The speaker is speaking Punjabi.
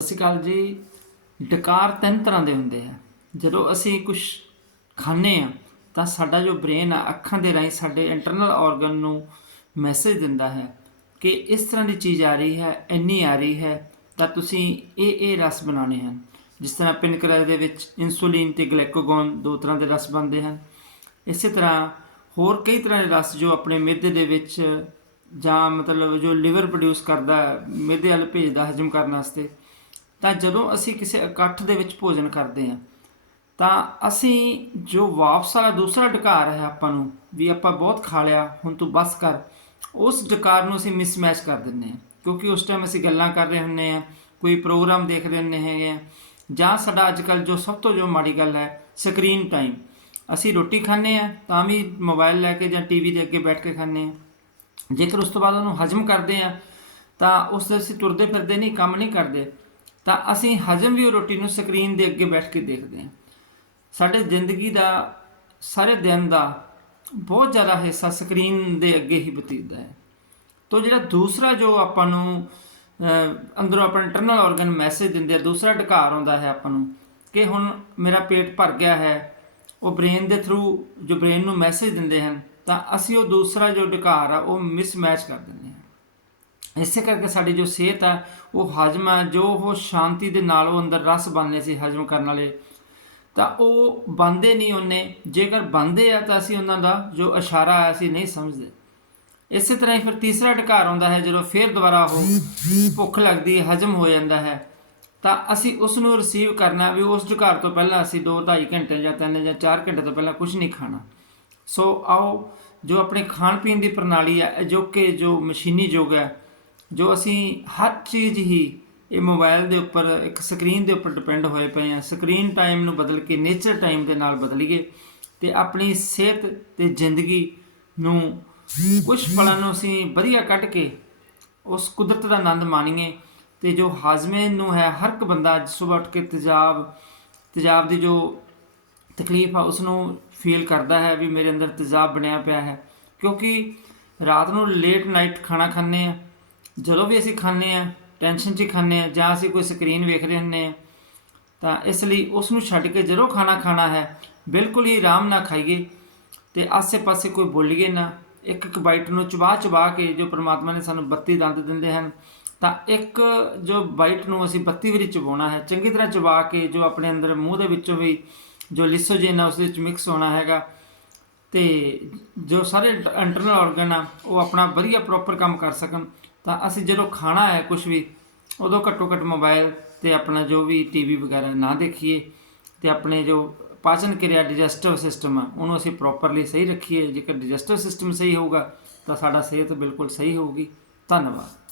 ਸਤਿ ਸ਼੍ਰੀ ਅਕਾਲ ਜੀ। ਡਕਾਰ ਤਿੰਨ ਤਰ੍ਹਾਂ ਦੇ ਹੁੰਦੇ ਆ। ਜਦੋਂ ਅਸੀਂ ਕੁਝ ਖਾਂਦੇ ਆ ਤਾਂ ਸਾਡਾ ਜੋ ਬ੍ਰੇਨ ਆ ਅੱਖਾਂ ਦੇ ਰਾਹੀਂ ਸਾਡੇ ਇੰਟਰਨਲ ਆਰਗਨ ਨੂੰ ਮੈਸੇਜ ਦਿੰਦਾ ਹੈ ਕਿ ਇਸ ਤਰ੍ਹਾਂ ਦੀ ਚੀਜ਼ ਆ ਰਹੀ ਹੈ ਇੰਨੀ ਆ ਰਹੀ ਹੈ ਤਾਂ ਤੁਸੀਂ ਇਹ ਇਹ ਰਸ ਬਣਾਉਣੇ ਹਨ। ਜਿਸ ਤਰ੍ਹਾਂ ਪਿਨਕਰਸ ਦੇ ਵਿੱਚ ਇਨਸੂਲਿਨ ਤੇ ਗਲਾਈਕੋਗਨ ਦੋ ਤਰ੍ਹਾਂ ਦੇ ਰਸ ਬਣਦੇ ਹਨ। ਇਸੇ ਤਰ੍ਹਾਂ ਹੋਰ ਕਈ ਤਰ੍ਹਾਂ ਦੇ ਰਸ ਜੋ ਆਪਣੇ ਮਿਹਦੇ ਦੇ ਵਿੱਚ ਜਾਂ ਮਤਲਬ ਜੋ ਲਿਵਰ ਪ੍ਰੋਡਿਊਸ ਕਰਦਾ ਹੈ, ਮਿਹਦੇ ਵੱਲ ਭੇਜਦਾ ਹਜਮ ਕਰਨ ਵਾਸਤੇ। ਤਾਂ ਜਦੋਂ ਅਸੀਂ ਕਿਸੇ ਇਕੱਠ ਦੇ ਵਿੱਚ ਭੋਜਨ ਕਰਦੇ ਹਾਂ, ਤਾਂ ਅਸੀਂ ਜੋ ਵਾਪਸ ਵਾਲਾ ਦੂਸਰਾ ਡਕਾਰ ਹੈ ਆਪਾਂ ਨੂੰ, ਵੀ ਆਪਾਂ ਬਹੁਤ ਖਾ ਲਿਆ, ਹੁਣ ਤੂੰ ਬਸ ਕਰ, ਉਸ ਡਕਾਰ ਨੂੰ ਅਸੀਂ ਮਿਸਮੈਚ ਕਰ ਦਿੰਦੇ ਹਾਂ। ਕਿਉਂਕਿ ਉਸ ਟਾਈਮ ਅਸੀਂ ਗੱਲਾਂ ਕਰ ਰਹੇ ਹੁੰਨੇ ਆ ਕੋਈ ਪ੍ਰੋਗਰਾਮ ਦੇਖ ਰਹੇ ਹੁੰਨੇ ਹੈਗੇ ਆ ਜਾਂ ਸਾਡਾ ਅੱਜ ਕੱਲ ਜੋ ਸਭ ਤੋਂ ਜੋ ਮਾੜੀ ਗੱਲ ਹੈ ਸਕਰੀਨ ਟਾਈਮ ਅਸੀਂ ਰੋਟੀ ਖਾਂਦੇ ਆ ਤਾਂ ਵੀ ਮੋਬਾਈਲ ਲੈ ਕੇ ਜਾਂ ਟੀਵੀ ਦੇ ਅੱਗੇ ਬੈਠ ਕੇ ਖਾਂਦੇ ਆ ਜੇਕਰ ਉਸ ਤੋਂ ਬਾਅਦ ਉਹਨੂੰ ਹਜਮ ਕਰਦੇ ਆ ਤਾਂ ਉਸ ਦੇ ਅਸੀਂ ਤੁਰਦੇ ਫਿਰਦੇ ਨਹੀਂ, ਕੰਮ ਨਹੀਂ ਕਰਦੇ। ਤਾਂ ਅਸੀਂ ਹਜਮ ਵੀ ਉਹ ਰੋਟੀ ਨੂੰ ਸਕਰੀਨ ਦੇ ਅੱਗੇ ਬੈਠ ਕੇ ਦੇਖਦੇ ਹਾਂ। ਸਾਡੇ ਜ਼ਿੰਦਗੀ ਦਾ, ਸਾਰੇ ਦਿਨ ਦਾ ਬਹੁਤ ਜ਼ਿਆਦਾ ਹਿੱਸਾ ਸਕਰੀਨ ਦੇ ਅੱਗੇ ਹੀ ਬਤੀਤਦਾ ਹੈ। ਤੋ ਜਿਹੜਾ ਦੂਸਰਾ ਜੋ ਆਪਾਂ ਨੂੰ ਅੰਦਰੋਂ ਆਪਣਾ ਇੰਟਰਨਲ ਆਰਗਨ ਮੈਸੇਜ ਦਿੰਦੇ ਆ, ਦੂਸਰਾ ਢਕਾਰ ਆਉਂਦਾ ਹੈ ਆਪਾਂ ਨੂੰ ਕਿ ਹੁਣ ਮੇਰਾ ਪੇਟ ਭਰ ਗਿਆ ਹੈ, ਉਹ ਬ੍ਰੇਨ ਦੇ ਥਰੂ ਜੋ ਬ੍ਰੇਨ ਨੂੰ ਮੈਸੇਜ ਦਿੰਦੇ ਹਨ, ਤਾਂ ਅਸੀਂ ਉਹ ਦੂਸਰਾ ਜੋ ਢਕਾਰ ਆ, ਉਹ ਮਿਸਮੈਚ ਕਰ ਦਿੰਦੇ ਇਸੇ ਕਰਕੇ ਸਾਡੀ ਜੋ ਸਿਹਤ ਹੈ ਉਹ ਹਜਮ ਹੈ ਜੋ ਉਹ ਸ਼ਾਂਤੀ ਦੇ ਨਾਲ ਉਹ ਅੰਦਰ ਰਸ ਬਣਨੇ ਸੀ ਹਜਮ ਕਰਨ ਵਾਲੇ, ਤਾਂ ਉਹ ਬੰਦੇ ਨਹੀਂ ਉਹਨੇ। ਜੇਕਰ ਬੰਦੇ ਆ ਤਾਂ ਅਸੀਂ ਉਹਨਾਂ ਦਾ ਜੋ ਇਸ਼ਾਰਾ ਹੈ ਅਸੀਂ ਨਹੀਂ ਸਮਝਦੇ। ਇਸੇ ਤਰ੍ਹਾਂ ਹੀ ਫਿਰ ਤੀਸਰਾ ਢਕਾਰ ਆਉਂਦਾ ਹੈ, ਜਦੋਂ ਫਿਰ ਦੁਬਾਰਾ ਉਹ ਭੁੱਖ ਲੱਗਦੀ ਹੈ, ਹਜਮ ਹੋ ਜਾਂਦਾ ਹੈ, ਤਾਂ ਅਸੀਂ ਉਸ ਨੂੰ ਰਿਸੀਵ ਕਰਨਾ ਵੀ ਉਸ ਢਕਾਰ ਤੋਂ ਪਹਿਲਾਂ ਅਸੀਂ 2 2.5 ਘੰਟੇ ਜਾਂ 3 ਜਾਂ 4 ਘੰਟੇ ਤੋਂ ਪਹਿਲਾਂ ਕੁਝ ਨਹੀਂ ਖਾਣਾ। ਸੋ ਆਓ, ਜੋ ਆਪਣੇ ਖਾਣ ਪੀਣ ਦੀ ਪ੍ਰਣਾਲੀ ਹੈ ਅਜੋਕੇ ਜੋ ਮਸ਼ੀਨੀ ਯੁੱਗ ਹੈ ਜੋ ਅਸੀਂ ਹਰ ਚੀਜ਼ ਹੀ ਇਹ ਮੋਬਾਈਲ ਦੇ ਉੱਪਰ, ਇੱਕ ਸਕਰੀਨ ਦੇ ਉੱਪਰ ਡਿਪੈਂਡ ਹੋਏ ਪਏ ਆ ਸਕਰੀਨ ਟਾਈਮ ਨੂੰ ਬਦਲ ਕੇ ਨੇਚਰ ਟਾਈਮ ਦੇ ਨਾਲ ਬਦਲੀਏ ਤੇ ਆਪਣੀ ਸਿਹਤ ਤੇ ਜ਼ਿੰਦਗੀ ਨੂੰ ਕੁਝ ਪਲਾਂ ਨੂੰ ਅਸੀਂ ਵਧੀਆ ਕੱਢ ਕੇ ਉਸ ਕੁਦਰਤ ਦਾ ਆਨੰਦ ਮਾਣੀਏ ਤੇ ਜੋ ਹਾਜ਼ਮੇ ਨੂੰ ਹੈ, ਹਰ ਇੱਕ ਬੰਦਾ ਅੱਜ ਸਵੇਰ ਉੱਠ ਕੇ ਤੇਜ਼ਾਬ ਤੇਜ਼ਾਬ ਦੀ ਜੋ ਤਕਲੀਫ ਆ ਉਸ ਨੂੰ ਫੀਲ ਕਰਦਾ ਹੈ ਵੀ ਮੇਰੇ ਅੰਦਰ ਤੇਜ਼ਾਬ ਬਣਿਆ ਪਿਆ ਹੈ। ਕਿਉਂਕਿ ਰਾਤ ਨੂੰ ਲੇਟ ਨਾਈਟ ਖਾਣਾ ਖਾਂਦੇ ਆ ਜਦੋਂ ਵੀ ਅਸੀਂ ਖਾਂਦੇ ਆ ਟੈਨਸ਼ਨ 'ਚ ਹੀ ਖਾਂਦੇ ਆ ਜਾਂ ਅਸੀਂ ਕੋਈ ਸਕਰੀਨ ਵੇਖ ਰਹੇ ਹੁੰਦੇ ਆ ਤਾਂ ਇਸ ਲਈ ਉਸ ਨੂੰ ਛੱਡ ਕੇ ਜਦੋਂ ਖਾਣਾ ਖਾਣਾ ਹੈ। ਬਿਲਕੁਲ ਹੀ ਆਰਾਮ ਨਾਲ ਖਾਈਏ ਤੇ ਆਸੇ-ਪਾਸੇ ਕੋਈ ਬੋਲੀਏ ਨਾ। ਇੱਕ ਇੱਕ ਬਾਈਟ ਨੂੰ ਚਬਾ ਚਬਾ ਕੇ ਜੋ ਪ੍ਰਮਾਤਮਾ ਨੇ ਸਾਨੂੰ 32 ਦੰਦ ਦਿੰਦੇ ਹਨ, ਤਾਂ ਇੱਕ ਜੋ ਬਾਈਟ ਨੂੰ ਅਸੀਂ 32 ਵਾਰੀ ਚਬਾਉਣਾ ਹੈ, ਚੰਗੀ ਤਰ੍ਹਾਂ ਚਬਾ ਕੇ ਜੋ ਆਪਣੇ ਅੰਦਰ ਮੂੰਹ ਦੇ ਵਿੱਚੋਂ ਵੀ ਜੋ ਲਿਸੋਜੇਨ ਆ, ਉਸ ਦੇ ਵਿੱਚ ਮਿਕਸ ਹੋਣਾ ਹੈਗਾ ਤੇ ਜੋ ਸਾਰੇ ਇੰਟਰਨਲ ਆਰਗਨ ਆ, ਉਹ ਆਪਣਾ ਵਧੀਆ ਪ੍ਰੋਪਰ ਕੰਮ ਕਰ ਸਕਣ। ਤਾਂ ਅਸੀਂ ਜਦੋਂ ਖਾਣਾ ਹੈ ਕੁਝ ਵੀ, ਉਦੋਂ ਘੱਟੋ ਘੱਟ ਮੋਬਾਈਲ ਤੇ ਆਪਣਾ ਜੋ ਵੀ ਟੀਵੀ ਵਗੈਰਾ ਨਾ ਦੇਖੀਏ ਤੇ ਆਪਣੇ ਜੋ ਪਾਚਨ ਕਿਰਿਆ ਡਾਈਜੈਸਟਿਵ ਸਿਸਟਮ ਆ, ਉਹਨੂੰ ਅਸੀਂ ਪ੍ਰੋਪਰਲੀ ਸਹੀ ਰੱਖੀਏ। ਜੇਕਰ ਡਾਈਜੈਸਟਿਵ ਸਿਸਟਮ ਸਹੀ ਹੋਊਗਾ ਤਾਂ ਸਾਡਾ ਸਿਹਤ ਬਿਲਕੁਲ ਸਹੀ ਹੋਊਗੀ। ਧੰਨਵਾਦ।